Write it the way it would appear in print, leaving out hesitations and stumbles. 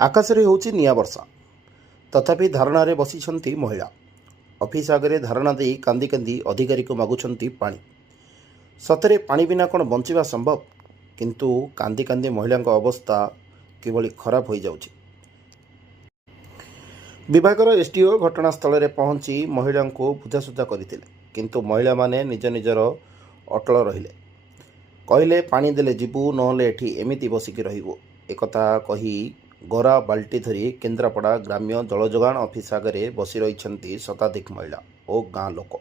ଆକାଶରେ ହେଉଛି ନିଆଁ ବର୍ଷା, ତଥାପି ଧାରଣାରେ ବସିଛନ୍ତି ମହିଳା। ଅଫିସ୍ ଆଗରେ ଧାରଣା ଦେଇ କାନ୍ଦି କାନ୍ଦି ଅଧିକାରୀକୁ ମାଗୁଛନ୍ତି ପାଣି। ସତରେ ପାଣି ବିନା କ'ଣ ବଞ୍ଚିବା ସମ୍ଭବ? କିନ୍ତୁ କାନ୍ଦି କାନ୍ଦି ମହିଳାଙ୍କ ଅବସ୍ଥା କିଭଳି ଖରାପ ହୋଇଯାଉଛି। ବିଭାଗର ଏସ୍ଡିଓ ଘଟଣାସ୍ଥଳରେ ପହଞ୍ଚି ମହିଳାଙ୍କୁ ବୁଝାସୁଝା କରିଥିଲେ, କିନ୍ତୁ ମହିଳାମାନେ ନିଜ ନିଜର ଅଟଳ ରହିଲେ। କହିଲେ, ପାଣି ଦେଲେ ଯିବୁ, ନହେଲେ ଏଠି ଏମିତି ବସିକି ରହିବୁ। ଏକଥା କହି ଗରା ବାଲ୍ଟି ଧରି କେନ୍ଦ୍ରାପଡ଼ା ଗ୍ରାମ୍ୟ ଜଳଯୋଗାଣ ଅଫିସ୍ ଆଗରେ ବସି ରହିଛନ୍ତି ଶତାଧିକ ମହିଳା ଓ ଗାଁ ଲୋକ।